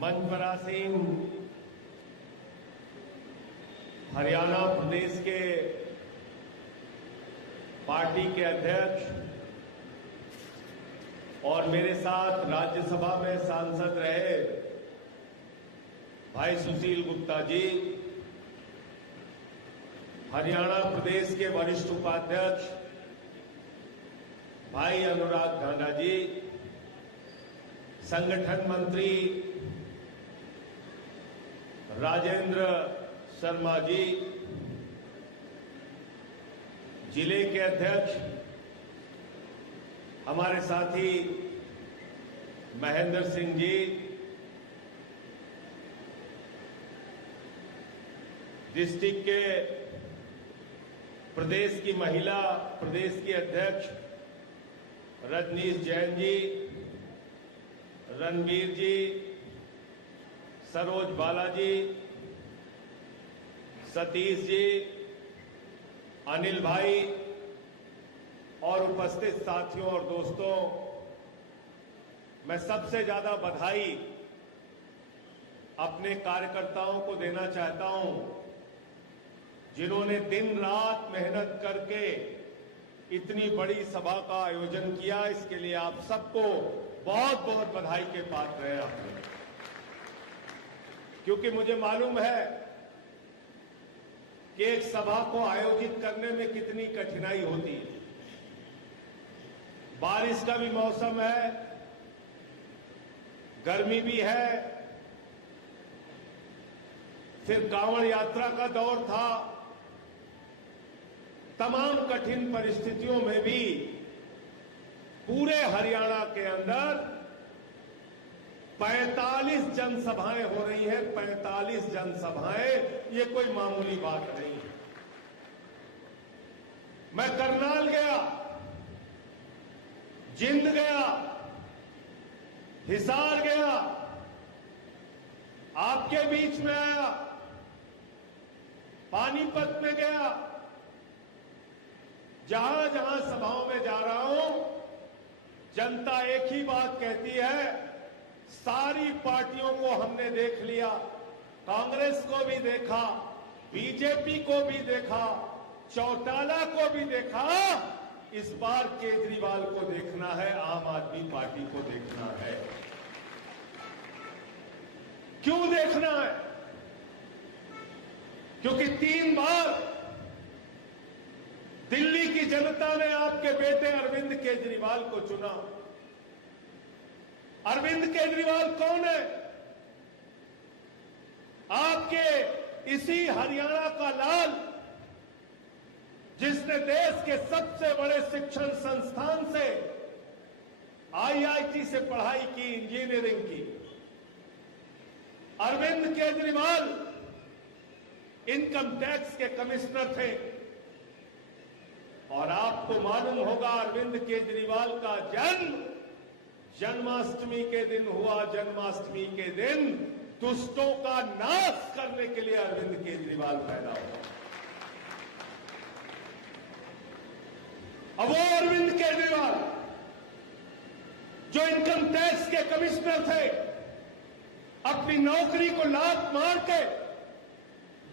मंच पर आसीन हरियाणा प्रदेश के पार्टी के अध्यक्ष और मेरे साथ राज्यसभा में सांसद रहे भाई सुशील गुप्ता जी, हरियाणा प्रदेश के वरिष्ठ उपाध्यक्ष भाई अनुराग ढांडा जी, संगठन मंत्री राजेंद्र शर्मा जी, जिले के अध्यक्ष हमारे साथी महेंद्र सिंह जी, डिस्ट्रिक्ट के प्रदेश की महिला प्रदेश की अध्यक्ष रजनीश जैन जी, रणबीर जी, सरोज बालाजी, सतीश जी, अनिल भाई और उपस्थित साथियों और दोस्तों, मैं सबसे ज्यादा बधाई अपने कार्यकर्ताओं को देना चाहता हूं, जिन्होंने दिन रात मेहनत करके इतनी बड़ी सभा का आयोजन किया। इसके लिए आप सबको बहुत बहुत बधाई के पात्र हैं आप लोग, क्योंकि मुझे मालूम है कि एक सभा को आयोजित करने में कितनी कठिनाई होती है। बारिश का भी मौसम है, गर्मी भी है, फिर कांवड़ यात्रा का दौर था। तमाम कठिन परिस्थितियों में भी पूरे हरियाणा के अंदर 45 जनसभाएं हो रही हैं। 45 जनसभाएं, ये कोई मामूली बात नहीं है। मैं करनाल गया, जिंद गया, हिसार गया, आपके बीच में आया, पानीपत में गया, जहां जहां सभाओं में जा रहा हूं, जनता एक ही बात कहती है, सारी पार्टियों को हमने देख लिया, कांग्रेस को भी देखा, बीजेपी को भी देखा, चौटाला को भी देखा, इस बार केजरीवाल को देखना है, आम आदमी पार्टी को देखना है। क्यों देखना है? क्योंकि 3 बार दिल्ली की जनता ने आपके बेटे अरविंद केजरीवाल को चुना। अरविंद केजरीवाल कौन है? आपके इसी हरियाणा का लाल, जिसने देश के सबसे बड़े शिक्षण संस्थान से आईआईटी से पढ़ाई की, इंजीनियरिंग की। अरविंद केजरीवाल इनकम टैक्स के कमिश्नर थे और आपको मालूम होगा अरविंद केजरीवाल का जन्म जन्माष्टमी के दिन हुआ। जन्माष्टमी के दिन दुष्टों का नाश करने के लिए अरविंद केजरीवाल पैदा हुआ। अब वो अरविंद केजरीवाल जो इनकम टैक्स के कमिश्नर थे, अपनी नौकरी को लात मार के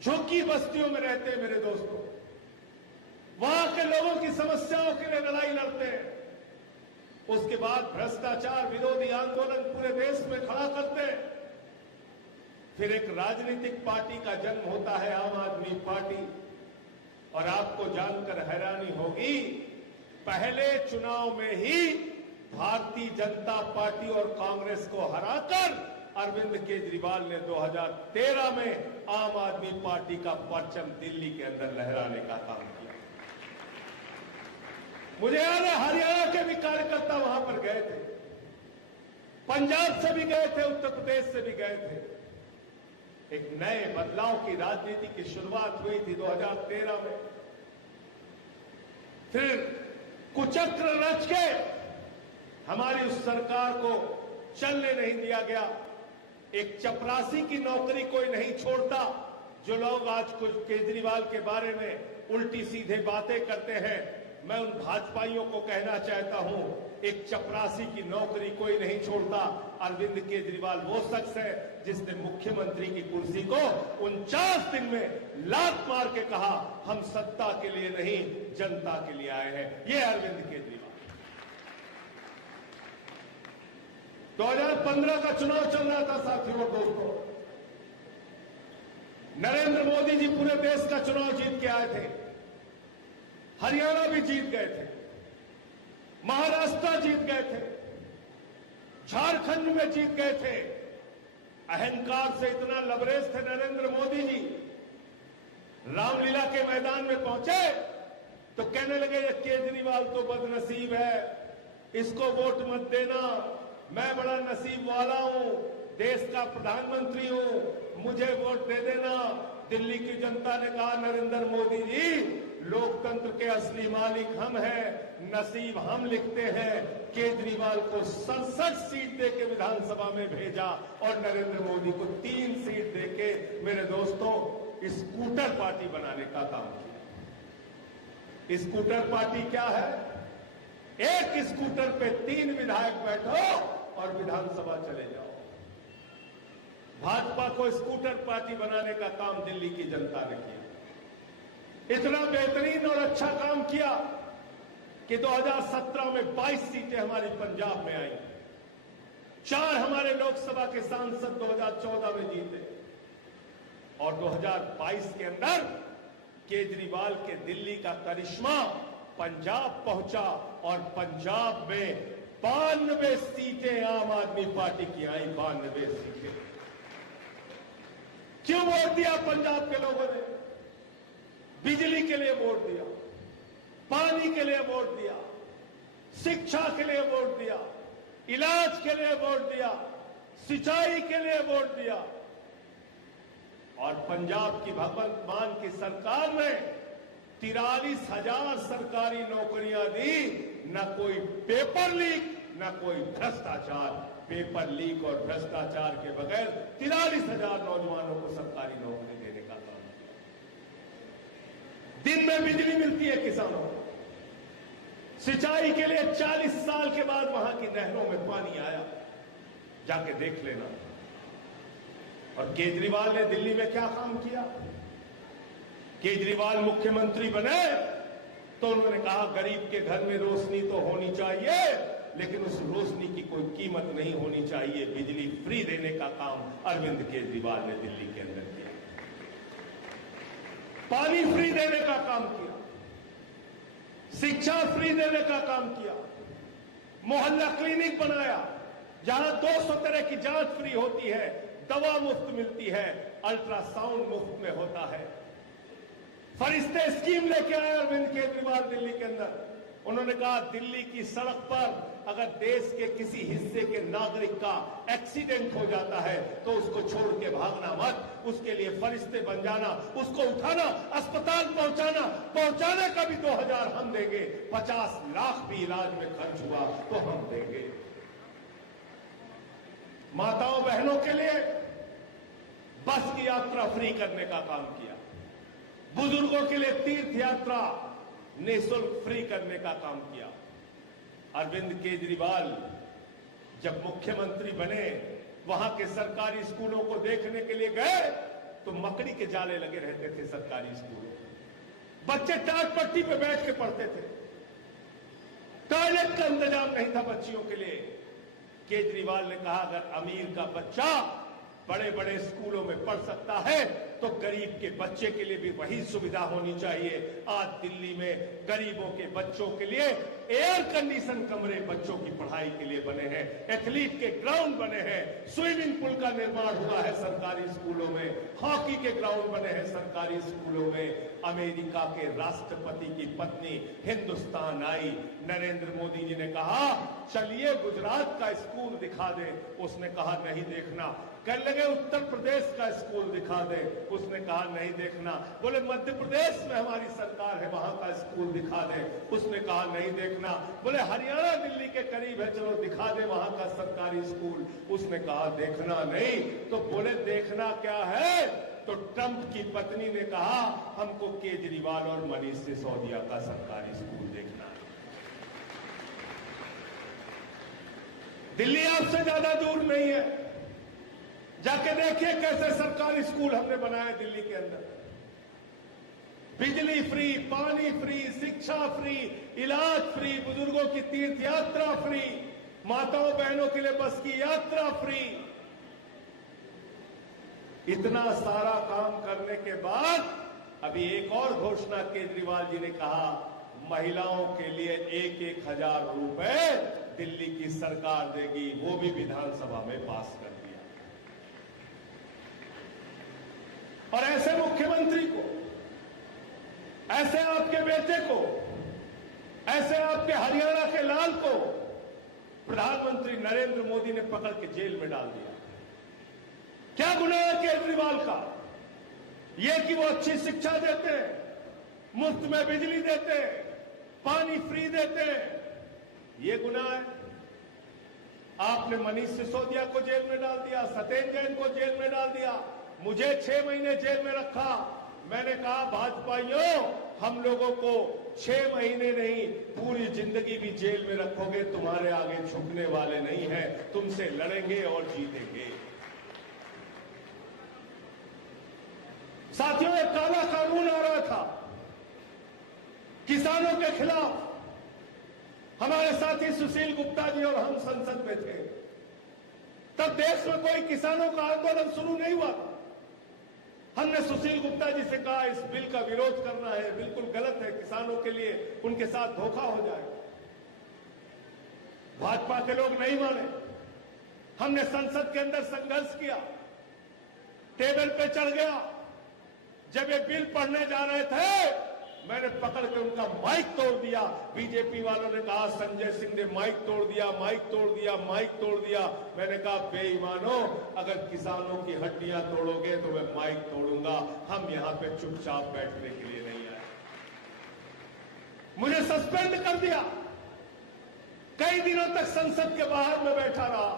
झुग्गी बस्तियों में रहते हैं मेरे दोस्तों, वहां के लोगों की समस्याओं के लिए लड़ाई लड़ते हैं। उसके बाद भ्रष्टाचार विरोधी आंदोलन पूरे देश में खड़ा करते हैं। फिर एक राजनीतिक पार्टी का जन्म होता है, आम आदमी पार्टी, और आपको जानकर हैरानी होगी, पहले चुनाव में ही भारतीय जनता पार्टी और कांग्रेस को हराकर अरविंद केजरीवाल ने 2013 में आम आदमी पार्टी का परचम दिल्ली के अंदर लहराने का काम किया। मुझे याद है हरियाणा के भी कार्यकर्ता वहां पर गए थे, पंजाब से भी गए थे, उत्तर प्रदेश से भी गए थे। एक नए बदलाव की राजनीति की शुरुआत हुई थी 2013 में। फिर कुचक्र रच के हमारी उस सरकार को चलने नहीं दिया गया। एक चपरासी की नौकरी कोई नहीं छोड़ता। जो लोग आज कुछ केजरीवाल के बारे में उल्टी सीधे बातें करते हैं, मैं उन भाजपाइयों को कहना चाहता हूं, एक चपरासी की नौकरी कोई नहीं छोड़ता। अरविंद केजरीवाल वो शख्स है जिसने मुख्यमंत्री की कुर्सी को 49 दिन में लात मार के कहा, हम सत्ता के लिए नहीं जनता के लिए आए हैं। ये अरविंद केजरीवाल। 2015 का चुनाव चल रहा था साथियों और दोस्तों। नरेंद्र मोदी जी पूरे देश का चुनाव जीत के आए थे, हरियाणा भी जीत गए थे, महाराष्ट्र जीत गए थे, झारखंड में जीत गए थे। अहंकार से इतना लबरेज थे नरेंद्र मोदी जी, रामलीला के मैदान में पहुंचे तो कहने लगे ये केजरीवाल तो बदनसीब है, इसको वोट मत देना, मैं बड़ा नसीब वाला हूं, देश का प्रधानमंत्री हूं, मुझे वोट दे देना। दिल्ली की जनता ने कहा, नरेंद्र मोदी जी लोकतंत्र के असली मालिक हम हैं, नसीब हम लिखते हैं। केजरीवाल को 67 सीट देके विधानसभा में भेजा और नरेंद्र मोदी को 3 सीट देके मेरे दोस्तों स्कूटर पार्टी बनाने का काम किया। स्कूटर पार्टी क्या है? एक स्कूटर पे 3 विधायक बैठो और विधानसभा चले जाओ। भाजपा को स्कूटर पार्टी बनाने का काम दिल्ली की जनता ने किया। इतना बेहतरीन और अच्छा काम किया कि 2017 में 22 सीटें हमारी पंजाब में आई, 4 हमारे लोकसभा के सांसद 2014 में जीते और 2022 के अंदर केजरीवाल के दिल्ली का करिश्मा पंजाब पहुंचा और पंजाब में 92 सीटें आम आदमी पार्टी की आई। 92 सीटें। क्यों वोट दिया पंजाब के लोगों ने? बिजली के लिए वोट दिया, पानी के लिए वोट दिया, शिक्षा के लिए वोट दिया, इलाज के लिए वोट दिया, सिंचाई के लिए वोट दिया। और पंजाब की भगवंत मान की सरकार ने 43,000 सरकारी नौकरियां दी। न कोई पेपर लीक, न कोई भ्रष्टाचार। पेपर लीक और भ्रष्टाचार के बगैर 43,000 नौजवानों को सरकारी नौकरी देने का काम किया। दिन में बिजली मिलती है किसानों को, सिंचाई के लिए 40 साल के बाद वहां की नहरों में पानी आया, जाके देख लेना। और केजरीवाल ने दिल्ली में क्या काम किया? केजरीवाल मुख्यमंत्री बने तो उन्होंने कहा गरीब के घर में रोशनी तो होनी चाहिए, लेकिन उस रोशनी की कोई कीमत नहीं होनी चाहिए। बिजली फ्री देने का काम अरविंद केजरीवाल ने दिल्ली के अंदर किया। पानी फ्री देने का काम किया, शिक्षा फ्री देने का काम किया, मोहल्ला क्लिनिक बनाया जहां 200 तरह की जांच फ्री होती है, दवा मुफ्त मिलती है, अल्ट्रासाउंड मुफ्त में होता है। फरिश्ते स्कीम लेके आए अरविंद केजरीवाल दिल्ली के अंदर। उन्होंने कहा दिल्ली की सड़क पर अगर देश के किसी हिस्से के नागरिक का एक्सीडेंट हो जाता है तो उसको छोड़ के भागना मत, उसके लिए फरिश्ते बन जाना, उसको उठाना, अस्पताल पहुंचाने का भी 2000 हम देंगे। 50 लाख भी इलाज में खर्च हुआ तो हम देंगे। माताओं बहनों के लिए बस की यात्रा फ्री करने का काम किया। बुजुर्गों के लिए तीर्थ यात्रा निःशुल्क फ्री करने का काम किया। अरविंद केजरीवाल जब मुख्यमंत्री बने, वहां के सरकारी स्कूलों को देखने के लिए गए तो मकड़ी के जाले लगे रहते थे सरकारी स्कूलों में। बच्चे टाट पट्टी पे बैठ के पढ़ते थे, टॉयलेट का इंतजाम नहीं था बच्चियों के लिए। केजरीवाल ने कहा अगर अमीर का बच्चा बड़े बड़े स्कूलों में पढ़ सकता है तो गरीब के बच्चे के लिए भी वही सुविधा होनी चाहिए। आज दिल्ली में गरीबों के बच्चों के लिए एयर कंडीशन कमरे बच्चों की पढ़ाई के लिए बने हैं, एथलीट के ग्राउंड बने हैं, स्विमिंग पूल का निर्माण हुआ है सरकारी स्कूलों में, हॉकी के ग्राउंड बने हैं सरकारी स्कूलों में। अमेरिका के राष्ट्रपति की पत्नी हिंदुस्तान आई, नरेंद्र मोदी जी ने कहा चलिए गुजरात का स्कूल दिखा दे। उसने कहा नहीं देखना। कहने लगे उत्तर प्रदेश का स्कूल दिखा दे। उसने कहा नहीं देखना। बोले मध्य प्रदेश में हमारी सरकार है, वहां का स्कूल दिखा दे। उसने कहा नहीं देखना। बोले हरियाणा दिल्ली के करीब है, चलो दिखा दे वहां का सरकारी स्कूल। उसने कहा देखना नहीं। तो बोले देखना क्या है? तो ट्रंप की पत्नी ने कहा हमको केजरीवाल और मनीष सिसोदिया का सरकारी स्कूल देखना है। दिल्ली आपसे ज्यादा दूर नहीं है, जाके देखिए कैसे सरकारी स्कूल हमने बनाए दिल्ली के अंदर। बिजली फ्री, पानी फ्री, शिक्षा फ्री, इलाज फ्री, बुजुर्गों की तीर्थ यात्रा फ्री, माताओं बहनों के लिए बस की यात्रा फ्री। इतना सारा काम करने के बाद अभी एक और घोषणा केजरीवाल जी ने कहा, महिलाओं के लिए 1,000 रुपए दिल्ली की सरकार देगी। वो भी विधानसभा में पास कर दिया। और ऐसे मुख्यमंत्री को, ऐसे आपके बेटे को, ऐसे आपके हरियाणा के लाल को प्रधानमंत्री नरेंद्र मोदी ने पकड़ के जेल में डाल दिया। क्या गुनाह है केजरीवाल का? यह कि वो अच्छी शिक्षा देते हैं, मुफ्त में बिजली देते हैं, पानी फ्री देते हैं, ये गुनाह है। आपने मनीष सिसोदिया को जेल में डाल दिया, सत्येंद्र जैन को जेल में डाल दिया, मुझे 6 महीने जेल में रखा। मैंने कहा भाजपाइयों, हम लोगों को 6 महीने नहीं पूरी जिंदगी भी जेल में रखोगे, तुम्हारे आगे झुकने वाले नहीं हैं, तुमसे लड़ेंगे और जीतेंगे। साथियों, एक काला कानून आ रहा था किसानों के खिलाफ। हमारे साथी सुशील गुप्ता जी और हम संसद में थे, तब देश में कोई किसानों का आंदोलन शुरू नहीं हुआ। हमने सुशील गुप्ता जी से कहा इस बिल का विरोध करना है, बिल्कुल गलत है, किसानों के लिए उनके साथ धोखा हो जाएगा। भाजपा के लोग नहीं माने। हमने संसद के अंदर संघर्ष किया, टेबल पे चढ़ गया। जब ये बिल पढ़ने जा रहे थे, मैंने पकड़ के उनका माइक तोड़ दिया। बीजेपी वालों ने कहा संजय सिंह ने माइक तोड़ दिया, माइक तोड़ दिया, माइक तोड़ दिया। मैंने कहा बेईमानों, अगर किसानों की हड्डियां तोड़ोगे तो मैं माइक तोड़ूंगा। हम यहां पे चुपचाप बैठने के लिए नहीं आए। मुझे सस्पेंड कर दिया। कई दिनों तक संसद के बाहर में बैठा रहा,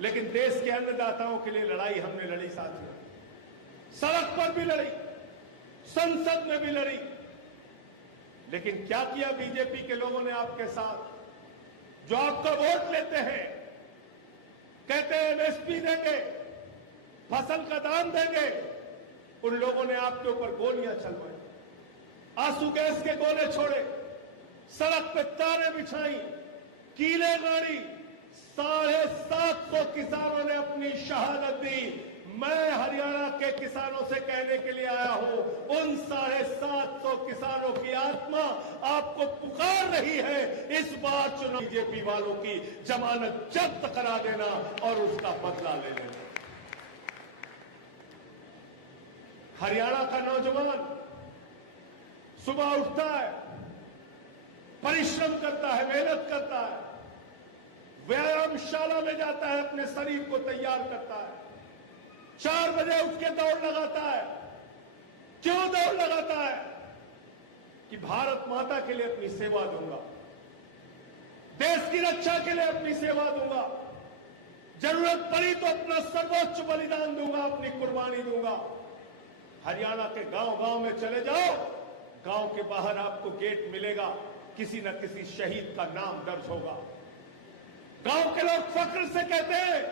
लेकिन देश के अन्नदाताओं के लिए लड़ाई हमने लड़ी साथियों। सड़क पर भी लड़ी, संसद में भी लड़ी। लेकिन क्या किया बीजेपी के लोगों ने आपके साथ? जो आपका वोट लेते हैं, कहते हैं एमएसपी देंगे, फसल का दाम देंगे, उन लोगों ने आपके ऊपर गोलियां चलवाई, आंसू गैस के गोले छोड़े, सड़क पे तारे बिछाई, कीले गाड़ी। 750 किसानों ने अपनी शहादत दी। मैं हरियाणा के किसानों से कहने के लिए आया हूं, उन 750 किसानों की आत्मा आपको पुकार रही है। इस बार चुनाव बीजेपी वालों की जमानत जब्त करा देना और उसका बदला ले लेना। हरियाणा का नौजवान सुबह उठता है, परिश्रम करता है, मेहनत करता है, व्यायामशाला में जाता है, अपने शरीर को तैयार करता है, 4 बजे उठ के दौड़ लगाता है। क्यों दौड़ लगाता है? कि भारत माता के लिए अपनी सेवा दूंगा, देश की रक्षा के लिए अपनी सेवा दूंगा, जरूरत पड़ी तो अपना सर्वोच्च बलिदान दूंगा, अपनी कुर्बानी दूंगा। हरियाणा के गांव-गांव में चले जाओ, गांव के बाहर आपको गेट मिलेगा, किसी न किसी शहीद का नाम दर्ज होगा। गांव के लोग फख्र से कहते हैं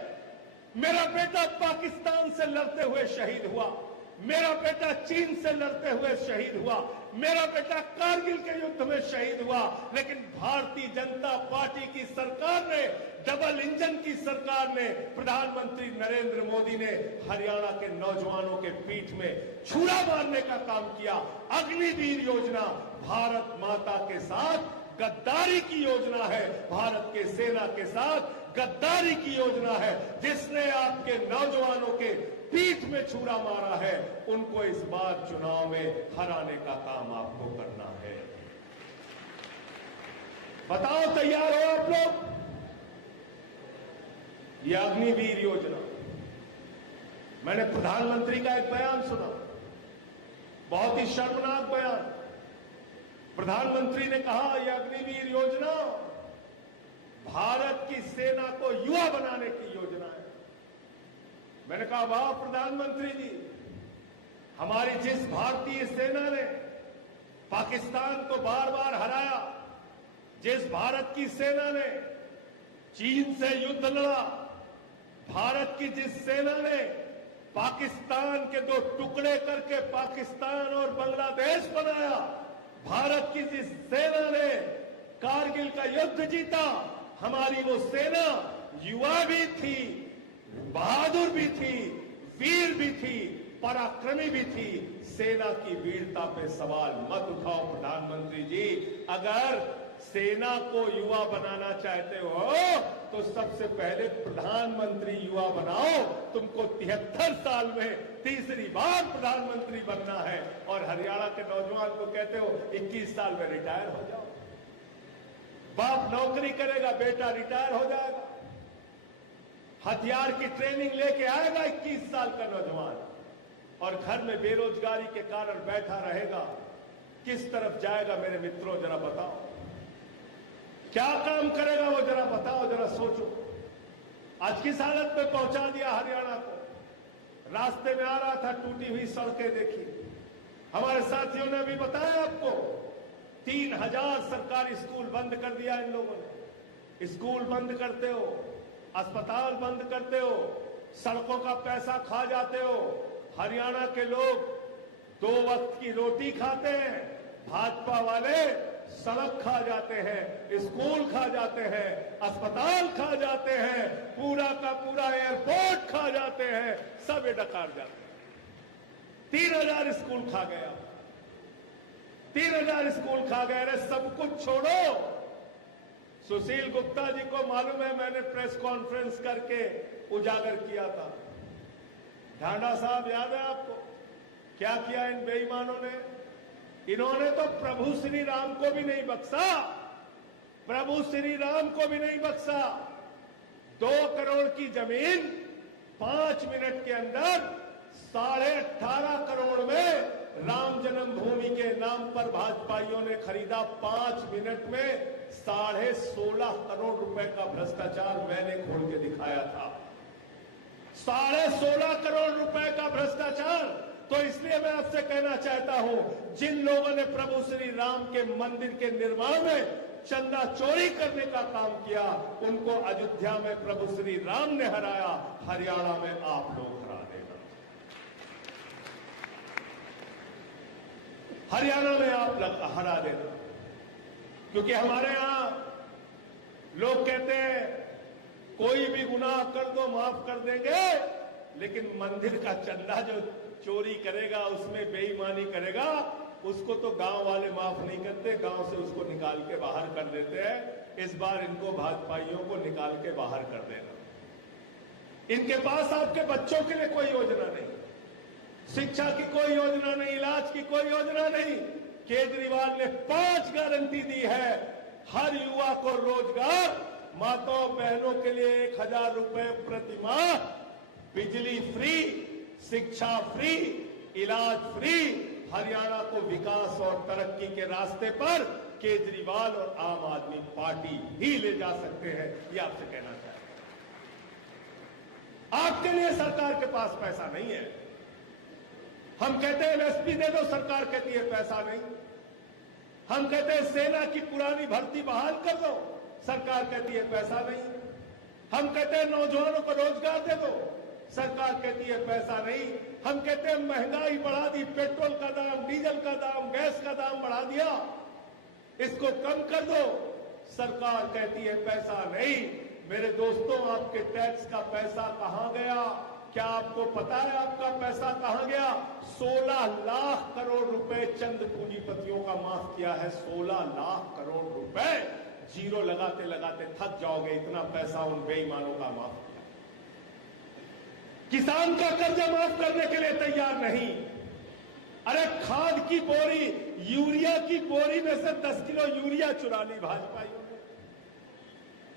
मेरा बेटा पाकिस्तान से लड़ते हुए शहीद हुआ, मेरा बेटा चीन से लड़ते हुए शहीद हुआ, मेरा बेटा कारगिल के युद्ध में शहीद हुआ। लेकिन भारतीय जनता पार्टी की सरकार ने, डबल इंजन की सरकार ने, प्रधानमंत्री नरेंद्र मोदी ने हरियाणा के नौजवानों के पीठ में छुरा मारने का काम किया। अग्निवीर योजना भारत माता के साथ गद्दारी की योजना है, भारत के सेना के साथ गद्दारी की योजना है। जिसने आपके नौजवानों के पीठ में छुरा मारा है, उनको इस बार चुनाव में हराने का काम आपको करना है। बताओ, तैयार हो आप लोग? यह अग्निवीर योजना, मैंने प्रधानमंत्री का एक बयान सुना, बहुत ही शर्मनाक बयान। प्रधानमंत्री ने कहा यह अग्निवीर योजना भारत की सेना को युवा बनाने की योजना है। मैंने कहा वाह प्रधानमंत्री जी, हमारी जिस भारतीय सेना ने पाकिस्तान को बार बार हराया, जिस भारत की सेना ने चीन से युद्ध लड़ा, भारत की जिस सेना ने पाकिस्तान के दो टुकड़े करके पाकिस्तान और बांग्लादेश बनाया, भारत की जिस सेना ने कारगिल का युद्ध जीता, हमारी वो सेना युवा भी थी, बहादुर भी थी, वीर भी थी, पराक्रमी भी थी। सेना की वीरता पे सवाल मत उठाओ प्रधानमंत्री जी। अगर सेना को युवा बनाना चाहते हो तो सबसे पहले प्रधानमंत्री युवा बनाओ। तुमको 73 साल में तीसरी बार प्रधानमंत्री बनना है और हरियाणा के नौजवान को कहते हो 21 साल में रिटायर हो जाओ। बाप नौकरी करेगा, बेटा रिटायर हो जाएगा, हथियार की ट्रेनिंग लेके आएगा 21 साल का नौजवान, और घर में बेरोजगारी के कारण बैठा रहेगा। किस तरफ जाएगा मेरे मित्रों, जरा बताओ। क्या काम करेगा वो, जरा बताओ, जरा सोचो। आज किस हालत में पहुंचा दिया हरियाणा को। रास्ते में आ रहा था, टूटी हुई सड़कें देखी। हमारे साथियों ने भी बताया आपको, 3000 सरकारी स्कूल बंद कर दिया इन लोगों ने। स्कूल बंद करते हो, अस्पताल बंद करते हो, सड़कों का पैसा खा जाते हो। हरियाणा के लोग 2 वक्त की रोटी खाते हैं, भाजपा वाले सड़क खा जाते हैं, स्कूल खा जाते हैं, अस्पताल खा जाते हैं, पूरा का पूरा एयरपोर्ट खा जाते हैं, सब ये डकार जाते हैं। 3000 स्कूल खा गया, 3000 स्कूल खा गए। अरे सब कुछ छोड़ो, सुशील गुप्ता जी को मालूम है, मैंने प्रेस कॉन्फ्रेंस करके उजागर किया था। ढांडा साहब याद है आपको, क्या किया इन बेईमानों ने? इन्होंने तो प्रभु श्री राम को भी नहीं बख्शा, प्रभु श्री राम को भी नहीं बख्शा। 2 करोड़ की जमीन 5 मिनट के अंदर 18.5 करोड़ में राम जन्मभूमि के नाम पर भाजपाइयों ने खरीदा। 5 मिनट में 16.5 करोड़ रुपए का भ्रष्टाचार मैंने खोल के दिखाया था। 16.5 करोड़ रुपए का भ्रष्टाचार। तो इसलिए मैं आपसे कहना चाहता हूं, जिन लोगों ने प्रभु श्री राम के मंदिर के निर्माण में चंदा चोरी करने का काम किया, उनको अयोध्या में प्रभु श्री राम ने हराया, हरियाणा में आप लोग हरा देना। हरियाणा में आप हरा देना, क्योंकि हमारे यहां लोग कहते हैं कोई भी गुनाह कर दो माफ कर देंगे, लेकिन मंदिर का चंदा जो चोरी करेगा, उसमें बेईमानी करेगा, उसको तो गांव वाले माफ नहीं करते, गांव से उसको निकाल के बाहर कर देते हैं। इस बार इनको भाजपाइयों को निकाल के बाहर कर देना। इनके पास आपके बच्चों के लिए कोई योजना नहीं, शिक्षा की कोई योजना नहीं, इलाज की कोई योजना नहीं। केजरीवाल ने 5 गारंटी दी है, हर युवा को रोजगार, माताओं बहनों के लिए 1000 रुपए प्रति माह, बिजली फ्री, शिक्षा फ्री, इलाज फ्री। हरियाणा को विकास और तरक्की के रास्ते पर केजरीवाल और आम आदमी पार्टी ही ले जा सकते हैं, ये आपसे कहना चाहते हैं। आपके लिए सरकार के पास पैसा नहीं है। हम कहते हैं एमएसपी दे दो, सरकार कहती है पैसा नहीं। हम कहते हैं सेना की पुरानी भर्ती बहाल कर दो, सरकार कहती है पैसा नहीं। हम कहते हैं नौजवानों को रोजगार दे दो, सरकार कहती है पैसा नहीं। हम कहते हैं महंगाई बढ़ा दी, पेट्रोल का दाम, डीजल का दाम, गैस का दाम बढ़ा दिया, इसको कम कर दो, सरकार कहती है पैसा नहीं। मेरे दोस्तों, आपके टैक्स का पैसा कहां गया? क्या आपको पता है आपका पैसा कहां गया? 16 लाख करोड़ रुपए चंद पूंजीपतियों का माफ किया है। 16 लाख करोड़ रुपए, जीरो लगाते लगाते थक जाओगे, इतना पैसा उन बेईमानों का माफ किया। किसान का कर्जा माफ करने के लिए तैयार नहीं। अरे खाद की बोरी, यूरिया की बोरी में से 10 किलो यूरिया चुरा ली भाजपाइयों ने।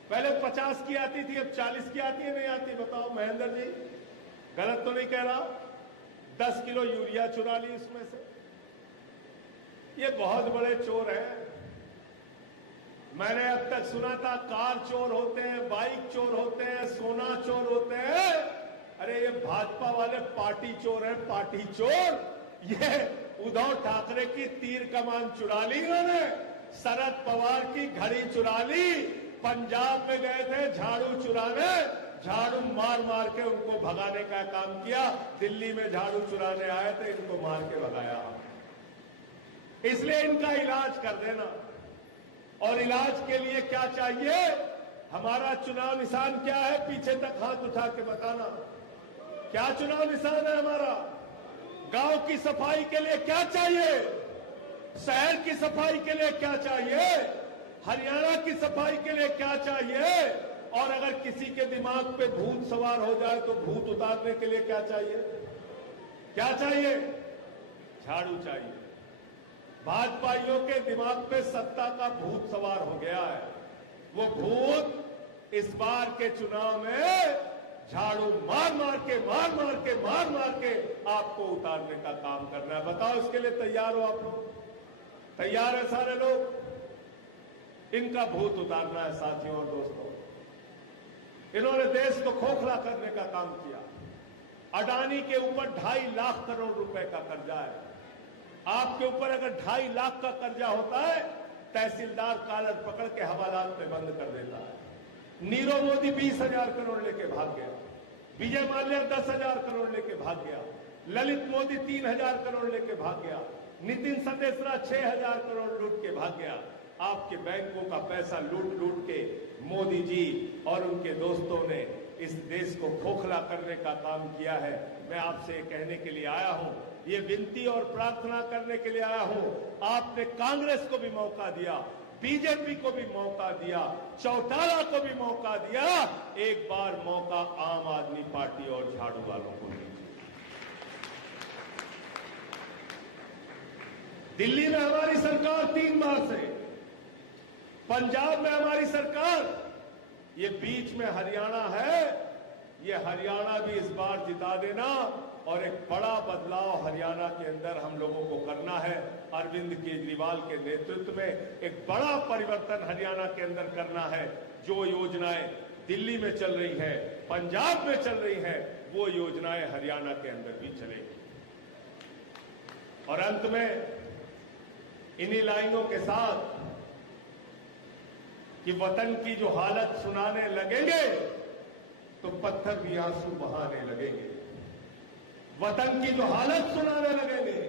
पहले 50 की आती थी, अब 40 की आती है, नहीं आती? बताओ महेंद्र जी, गलत तो नहीं कह रहा? 10 किलो यूरिया चुरा ली इसमें से। ये बहुत बड़े चोर हैं। मैंने अब तक सुना था कार चोर होते हैं, बाइक चोर होते हैं, सोना चोर होते हैं। अरे ये भाजपा वाले पार्टी चोर हैं, पार्टी चोर। ये उद्धव ठाकरे की तीर कमान चुरा ली इन्होंने, शरद पवार की घड़ी चुरा ली, पंजाब में गए थे झाड़ू चुराने, झाड़ू मार मार के उनको भगाने का काम किया। दिल्ली में झाड़ू चुराने आए थे, इनको मार के भगाया। इसलिए इनका इलाज कर देना। और इलाज के लिए क्या चाहिए? हमारा चुनाव निशान क्या है? पीछे तक हाथ उठा के बताना। क्या चुनाव निशान है हमारा? गांव की सफाई के लिए क्या चाहिए? शहर की सफाई के लिए क्या चाहिए? हरियाणा की सफाई के लिए क्या चाहिए? और अगर किसी के दिमाग पे भूत सवार हो जाए तो भूत उतारने के लिए क्या चाहिए? क्या चाहिए? झाड़ू चाहिए। भाजपाइयों के दिमाग पे सत्ता का भूत सवार हो गया है। वो भूत इस बार के चुनाव में झाड़ू मार मार के आपको उतारने का काम करना है। बताओ, इसके लिए तैयार हो आप लोग? तैयार है सारे लोग? इनका भूत उतारना है साथियों और दोस्तों। इन्होंने देश को खोखला करने का काम किया। अडानी के ऊपर 2.5 लाख करोड़ रुपए का कर्जा है। आपके ऊपर अगर 2.5 लाख का कर्जा होता है, तहसीलदार कॉलर पकड़ के हवालात में बंद कर देता है। नीरव मोदी 20,000 करोड़ लेके भाग गया, विजय माल्या 10,000 करोड़ लेके भाग गया, ललित मोदी 3,000 करोड़ लेके भाग गया, नितिन संदेशरा 6,000 करोड़ लूट के भाग गया। आपके बैंकों का पैसा लूट लूट के मोदी जी और उनके दोस्तों ने इस देश को खोखला करने का काम किया है। मैं आपसे कहने के लिए आया हूं, ये विनती और प्रार्थना करने के लिए आया हूं। आपने कांग्रेस को भी मौका दिया, बीजेपी को भी मौका दिया, चौटाला को भी मौका दिया। एक बार मौका आम आदमी पार्टी और झाड़ू वालों को दीजिए। दिल्ली में हमारी सरकार 3 बार से, पंजाब में हमारी सरकार, ये बीच में हरियाणा है, ये हरियाणा भी इस बार जिता देना। और एक बड़ा बदलाव हरियाणा के अंदर हम लोगों को करना है। अरविंद केजरीवाल के नेतृत्व में एक बड़ा परिवर्तन हरियाणा के अंदर करना है। जो योजनाएं दिल्ली में चल रही है, पंजाब में चल रही है, वो योजनाएं हरियाणा के अंदर भी चलेगी। और अंत में इन्हीं लाइनों के साथ कि वतन की जो हालत सुनाने लगेंगे तो पत्थर भी आंसू बहाने लगेंगे। वतन की जो हालत सुनाने लगेंगे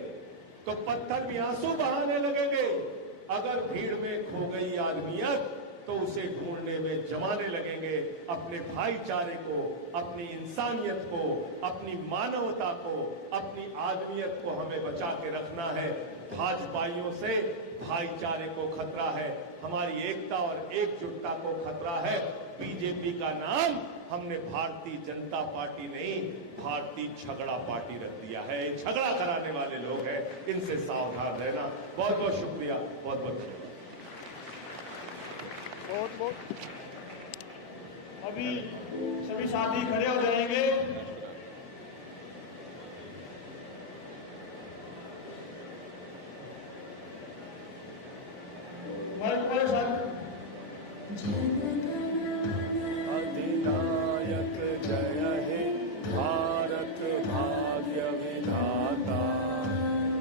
तो पत्थर भी आंसू बहाने लगेंगे। अगर भीड़ में खो गई आदमियत तो उसे ढूंढने में जमाने लगेंगे। अपने भाईचारे को, अपनी इंसानियत को, अपनी मानवता को, अपनी आदमियत को हमें बचा के रखना है। भाजपाइयों से भाईचारे को खतरा है, हमारी एकता और एकजुटता को खतरा है। बीजेपी का नाम हमने भारतीय जनता पार्टी नहीं, भारतीय झगड़ा पार्टी रख दिया है। झगड़ा कराने वाले लोग हैं, इनसे सावधान रहना। बहुत बहुत शुक्रिया, बहुत बहुत शुक्रिया। बहुत अभी सभी साथी खड़े हो जाएंगे। अधिनायक जय हे भारत भाग्य विधाता,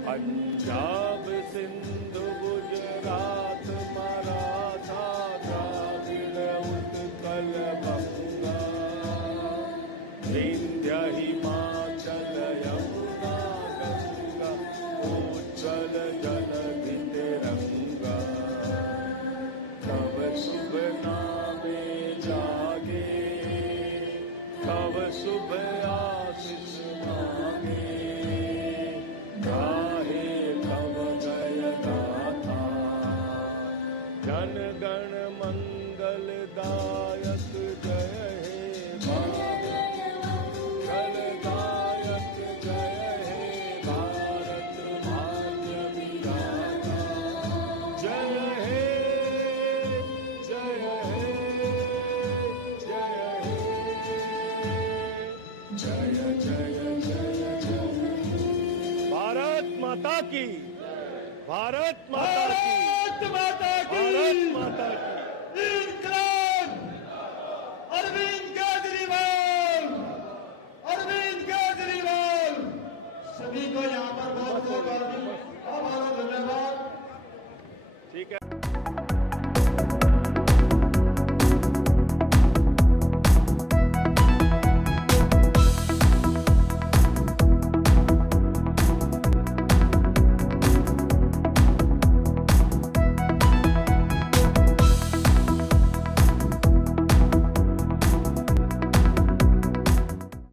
पंजाब सिंधु गुजरात मराठा द्राविड़ उत्कल बंगा, विंध्य हिमाचल यमुना गंगा, उज्ज्वल जलधि तिरंगा। तब शुभ नामे जागे, तब शुभ आशीष मांगे, गाहे तब भारत माता की, भारत माता की, भारत माता की।